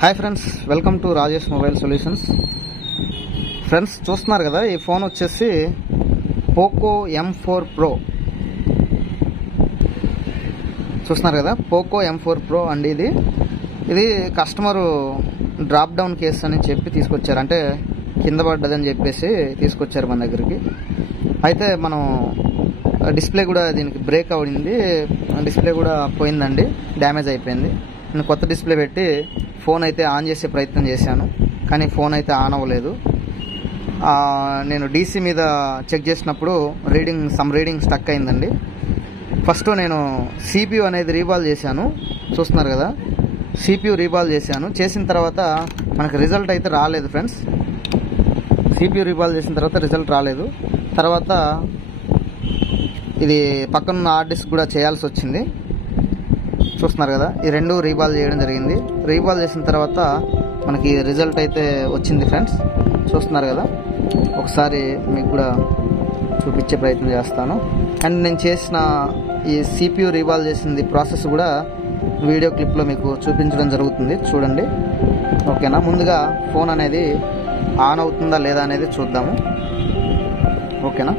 Hi friends, welcome to Rajesh mobile solutions. Friends చూస్తున్నారు కదా, ఈ ఫోన్ వచ్చేసి పోకో M4 Pro చూస్తున్నారు కదా, పోకో M4 Pro అండి. ఇది కస్టమరు డ్రాప్ డౌన్ కేసు అని చెప్పి తీసుకొచ్చారు, అంటే కింద పడ్డదని చెప్పేసి తీసుకొచ్చారు మన దగ్గరికి. అయితే మనం డిస్ప్లే కూడా దీనికి బ్రేక్ అవ్వడింది, డిస్ప్లే కూడా పోయిందండి, డ్యామేజ్ అయిపోయింది. నేను కొత్త డిస్ప్లే పెట్టి ఫోన్ అయితే ఆన్ చేసే ప్రయత్నం చేశాను, కానీ ఫోన్ అయితే ఆన్ అవ్వలేదు. నేను డీసీ మీద చెక్ చేసినప్పుడు రీడింగ్ స్టక్ అయిందండి. ఫస్ట్ నేను CPU అనేది రీబాల్ చేశాను, చూస్తున్నారు కదా, CPU రీబాల్ చేసిన తర్వాత మనకు రిజల్ట్ అయితే రాలేదు ఫ్రెండ్స్. CPU రీబాల్ చేసిన తర్వాత రిజల్ట్ రాలేదు. తర్వాత ఇది పక్కన హార్డ్ డిస్క్ కూడా చేయాల్సి వచ్చింది, చూస్తున్నారు కదా. ఈ రెండు రీబాల్ చేయడం జరిగింది. రీబాల్ చేసిన తర్వాత మనకి రిజల్ట్ అయితే వచ్చింది ఫ్రెండ్స్, చూస్తున్నారు కదా. ఒకసారి మీకు కూడా చూపించే ప్రయత్నం చేస్తాను. అండ్ నేను చేసిన ఈ CPU రీబాల్ చేసింది ప్రాసెస్ కూడా వీడియో క్లిప్లో మీకు చూపించడం జరుగుతుంది, చూడండి. ఓకేనా, ముందుగా ఫోన్ అనేది ఆన్ అవుతుందా లేదా అనేది చూద్దాము. ఓకేనా.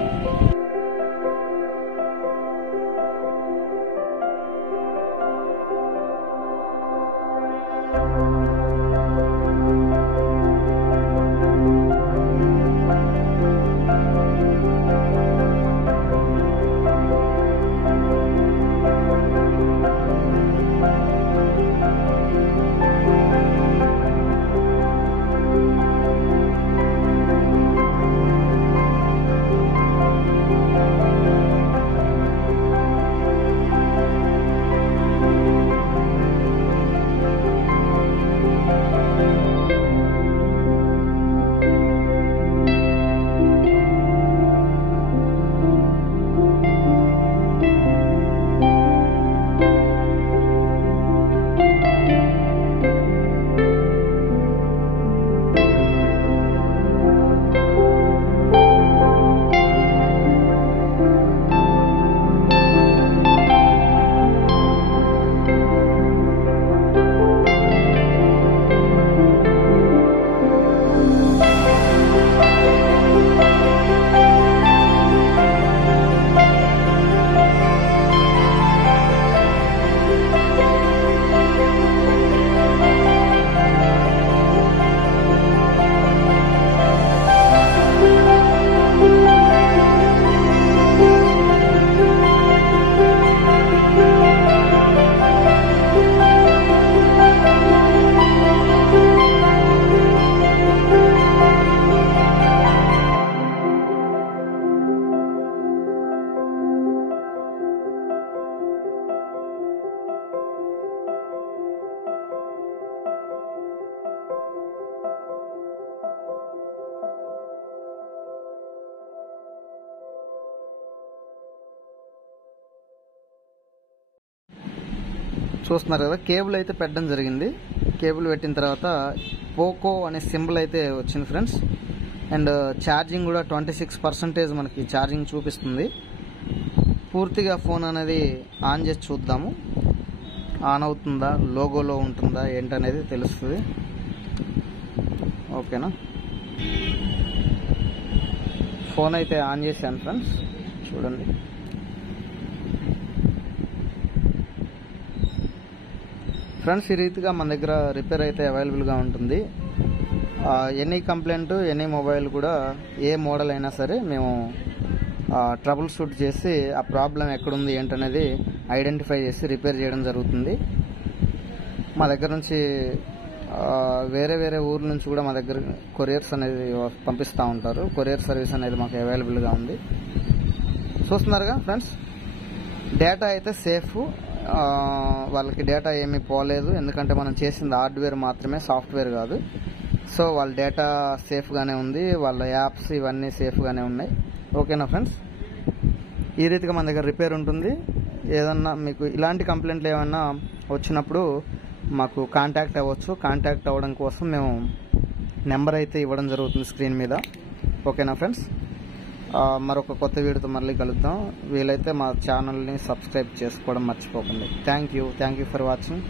చూస్తున్నారు కదా, కేబుల్ అయితే పెట్టడం జరిగింది. కేబుల్ పెట్టిన తర్వాత పోకో అనే సింబల్ అయితే వచ్చింది ఫ్రెండ్స్. అండ్ ఛార్జింగ్ కూడా 26% మనకి ఛార్జింగ్ చూపిస్తుంది. పూర్తిగా ఫోన్ అనేది ఆన్ చేసి చూద్దాము, ఆన్ అవుతుందా, లోగోలో ఉంటుందా ఏంటనేది తెలుస్తుంది. ఓకేనా, ఫోన్ అయితే ఆన్ చేశాను ఫ్రెండ్స్, చూడండి. ఫ్రెండ్స్, ఈ రీతిగా మన దగ్గర రిపేర్ అయితే అవైలబుల్గా ఉంటుంది. ఎనీ కంప్లైంట్, ఎనీ మొబైల్ కూడా, ఏ మోడల్ అయినా సరే మేము ట్రబుల్ షూట్ చేసి ఆ ప్రాబ్లం ఎక్కడుంది ఏంటనేది ఐడెంటిఫై చేసి రిపేర్ చేయడం జరుగుతుంది. మా దగ్గర నుంచి వేరే ఊర్ల నుంచి కూడా మా దగ్గర కొరియర్స్ అనేది పంపిస్తూ ఉంటారు. కొరియర్ సర్వీస్ అనేది మాకు అవైలబుల్గా ఉంది. చూస్తున్నారుగా ఫ్రెండ్స్, డేటా అయితే సేఫ్, వాళ్ళకి డేటా ఏమీ పోలేదు, ఎందుకంటే మనం చేసింది హార్డ్వేర్ మాత్రమే, సాఫ్ట్వేర్ కాదు. సో వాళ్ళ డేటా సేఫ్గానే ఉంది, వాళ్ళ యాప్స్ ఇవన్నీ సేఫ్గానే ఉన్నాయి. ఓకేనా ఫ్రెండ్స్, ఈ రీతిగా మన దగ్గర రిపేర్ ఉంటుంది. ఏదన్నా మీకు ఇలాంటి కంప్లైంట్లు ఏమన్నా వచ్చినప్పుడు మాకు కాంటాక్ట్ అవ్వచ్చు. కాంటాక్ట్ అవ్వడం కోసం మేము నెంబర్ అయితే ఇవ్వడం జరుగుతుంది స్క్రీన్ మీద. ఓకేనా ఫ్రెండ్స్, మరొక కొత్త వీడియోతో మళ్ళీ కలుద్దాం. వీలైతే మా ఛానల్ని సబ్స్క్రైబ్ చేసుకోవడం మర్చిపోకండి. Thank you for watching.